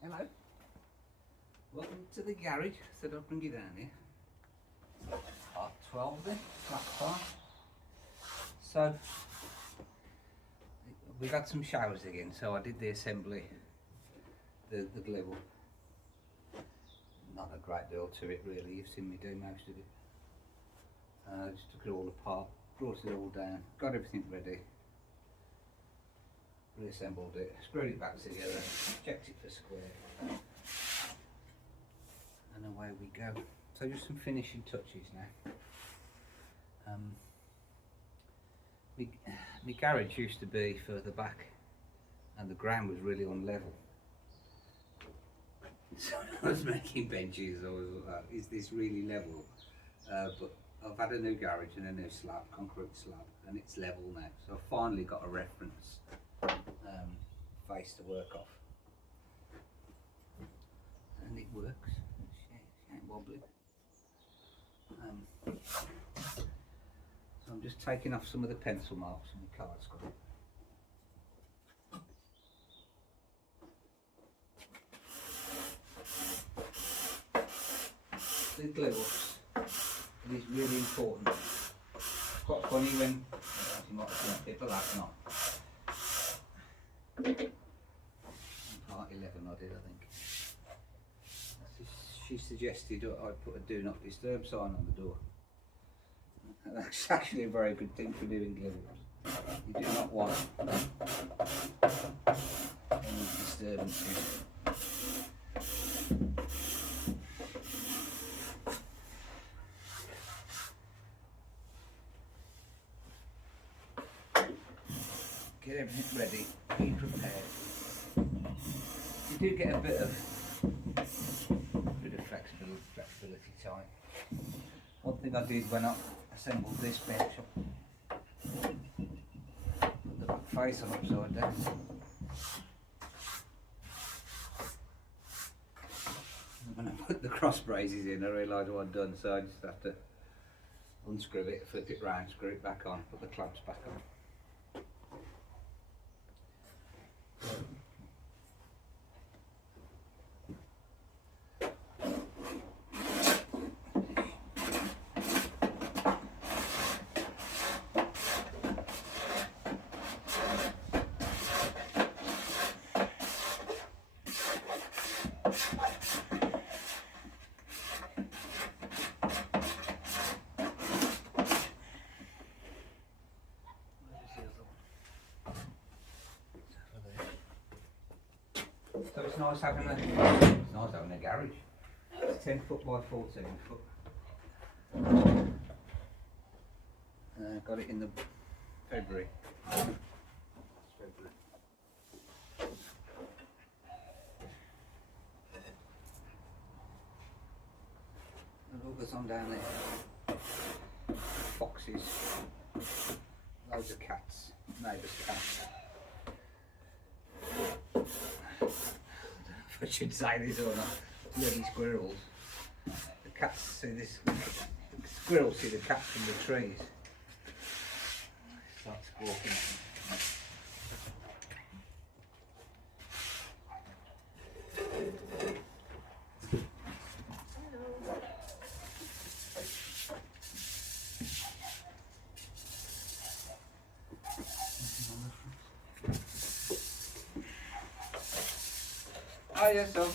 Hello. Welcome to the garage. Said I'll bring you down here. Half 12 then, flat part. So we've had some showers again, so I did the assembly, the glue up. Not a great deal to it really, you've seen me do most of it. Just took it all apart, brought it all down, got everything ready, reassembled it, screwed it back together, checked it for square, and away we go. So just some finishing touches now. My garage used to be further back and the ground was really unlevel. So I was making benches, I was like, is this really level? But I've had a new garage and a new slab, concrete slab, and it's level now. So I've finally got a reference face to work off. And it works, she ain't wobbly. So I'm just taking off some of the pencil marks from the card screen. The glue ups, it is really important. It's quite funny when, you might have seen people that's not. Part 11 I did, I think. She suggested I put a do not disturb sign on the door. That's actually a very good thing for doing glue ups. You do not want any disturbances. Get everything ready, be prepared. You do get a bit of flexibility time. One thing I did when I assembled this bench, I put the back face on upside down. And when I put the cross braces in, I realised what I'd done, so I just have to unscrew it, flip it round, screw it back on, put the clamps back on. So it's nice having a garage. It's 10 foot by 14 foot. Got it in the February. And all goes on down there. Foxes, loads of cats, neighbours' cats. I should say this or not, bloody squirrels. The cats see this, the squirrels see the cats from the trees. Start squawking. Oh yes, so.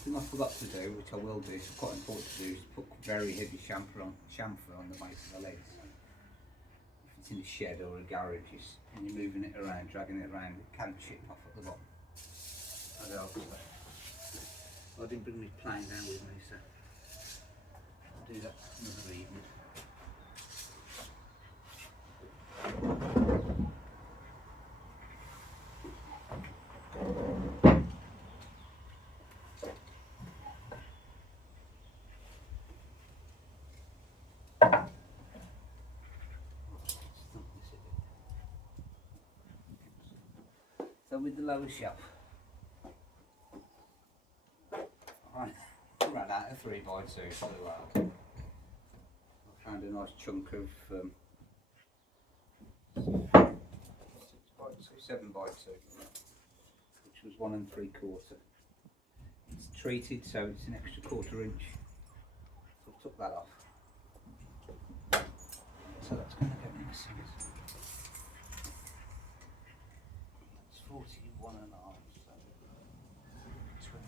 thing I forgot to do, which I will do, it's quite important to do, is put very heavy chamfer on the base of the legs. If it's in a shed or a garage and you're moving it around, dragging it around, it can chip off at the bottom. I didn't bring my plane down with me, so I'll do that another evening. So with the lower shelf, I ran out of 3x2, so I found a nice chunk of 6x2, 7x2, which was 1 3/4. It's treated, so it's an extra 1/4 inch. So I took that off. So that's going to get me a size. That's 41.5, so 23.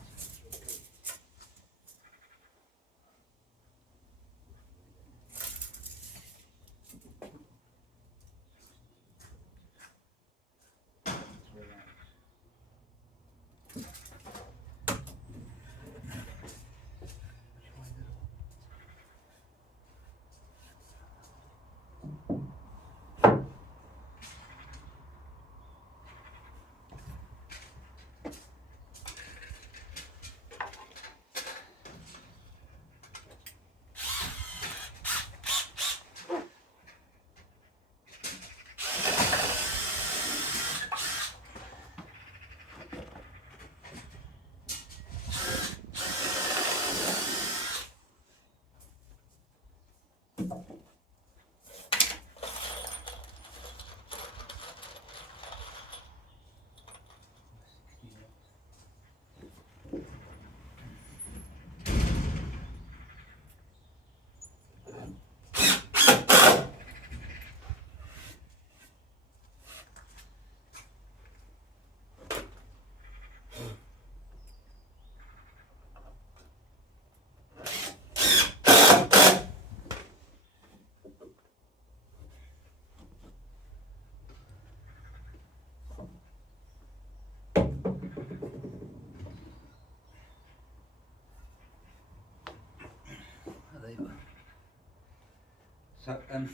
So I'm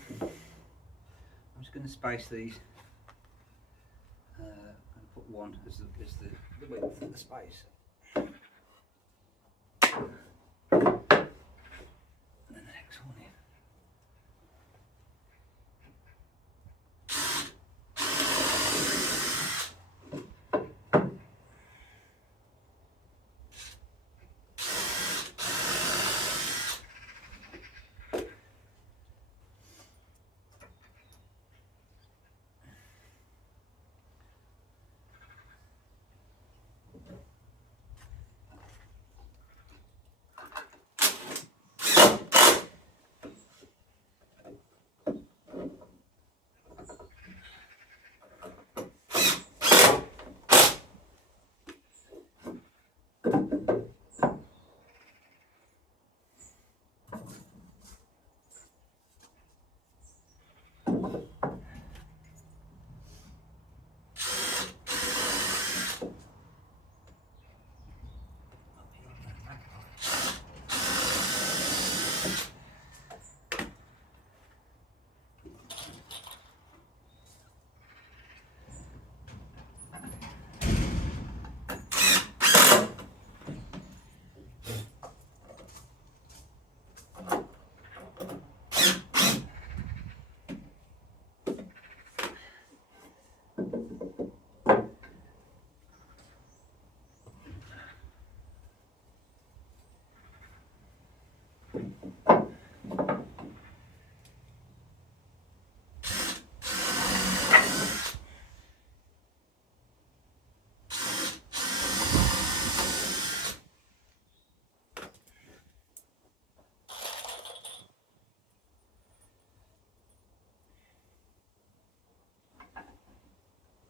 just going to space these. I'm going to put one as the width of the space. And then the next one in.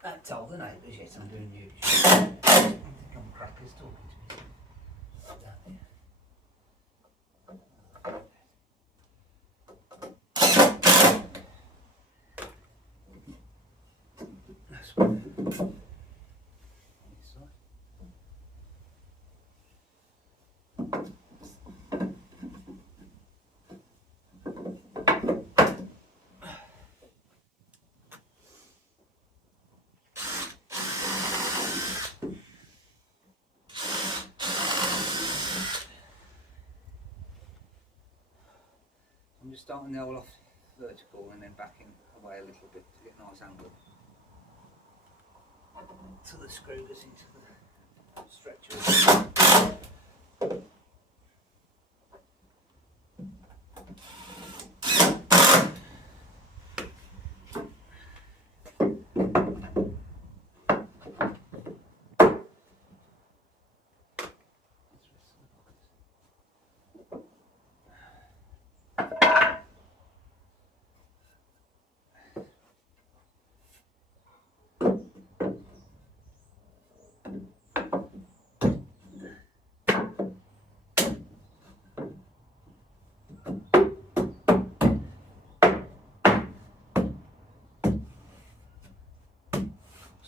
I told the neighbours yet I'm doing YouTube. I think I'm crackers talking to me. this side. I'm just starting the hole off vertical and then backing away a little bit to get a nice angle. So the screw goes into the stretcher.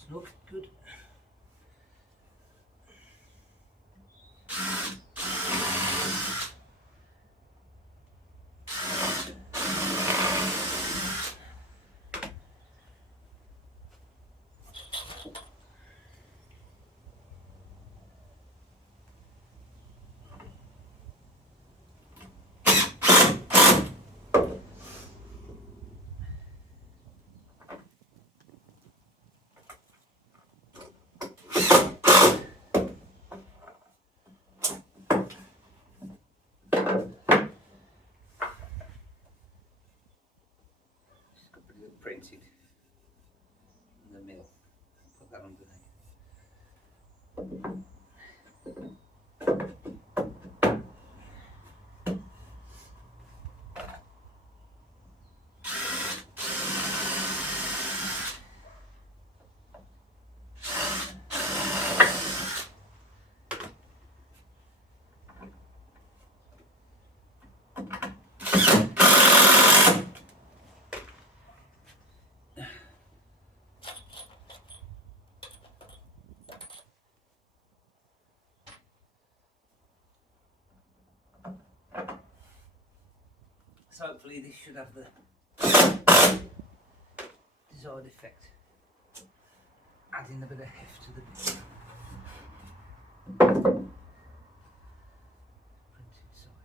Snug, good. Printed in the mill. Put that underneath. So hopefully this should have the desired effect, adding a bit of heft to the bit. Printed side.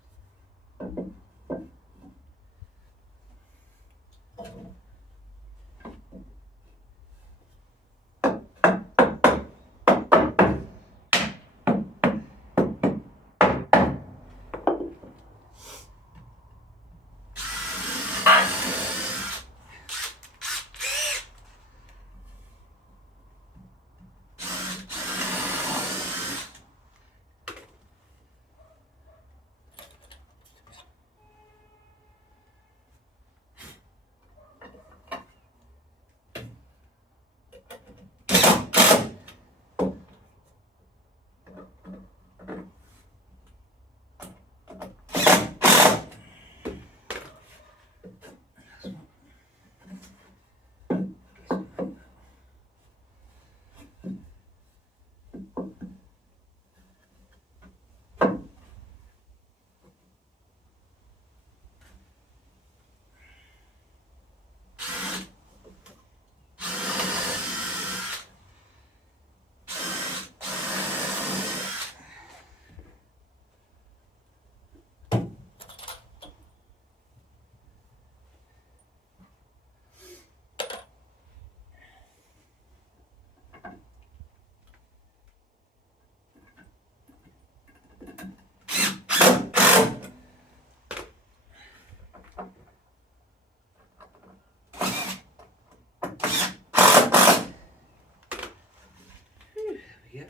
Yeah.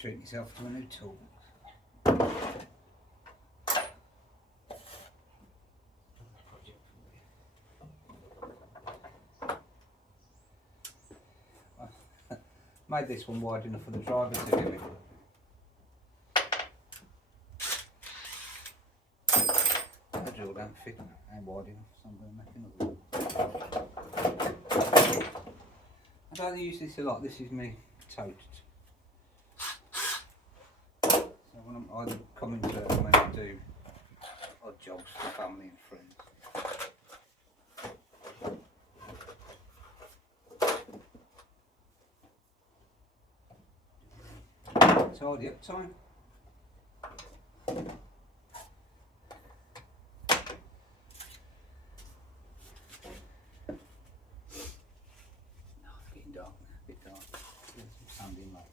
Treat yourself to a new tool. Made this one wide enough for the driver to get in. The drill don't fit and wide enough, so I'm going to make another one. I don't use this a lot. This is me toast. So when I'm either coming to when I do odd jobs for family and friends. Tidy up time. Getting dark now, a bit dark. Get some sand in later.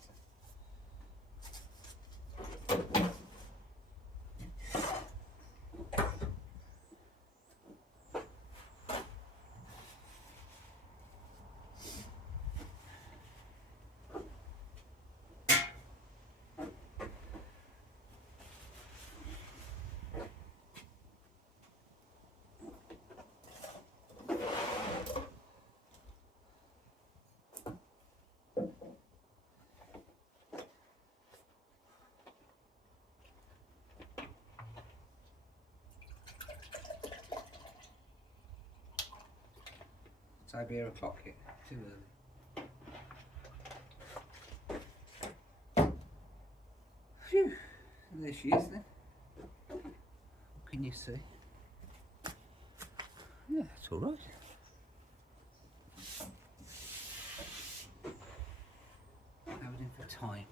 It's over 8 o'clock yet, too early. Phew, there she is then. What can you see? Yeah, that's alright. Having for time.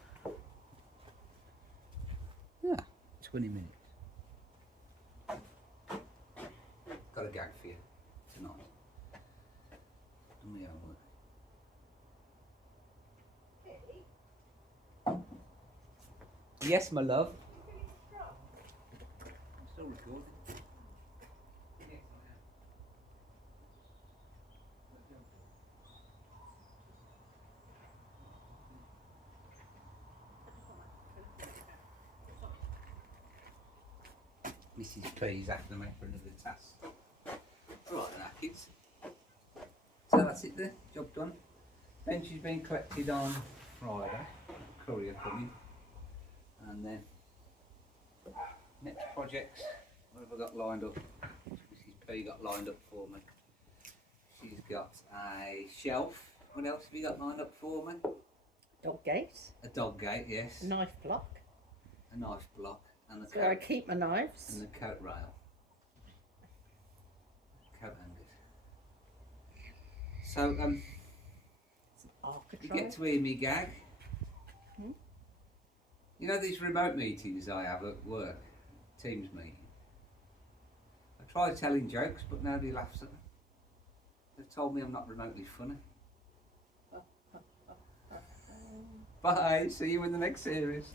Yeah, 20 minutes. Got a gag for you tonight. My own work. Yes, my love. I'm still recording. Yes, I am. Mrs. P's after me for another task. Right now, kids. So that's it then, job done. Bench has been collected on Friday, courier coming, and then next projects, what have I got lined up? Mrs. P got lined up for me. She's got a shelf. What else have you got lined up for me? Dog gate. A dog gate, yes. A knife block. A knife block. And the That's where I keep my knives. And the coat rail. Coat hangers. So, you get to hear me gag. Hmm? You know these remote meetings I have at work, Teams meeting. I try telling jokes, but nobody laughs at them. They've told me I'm not remotely funny. Bye, see you in the next series.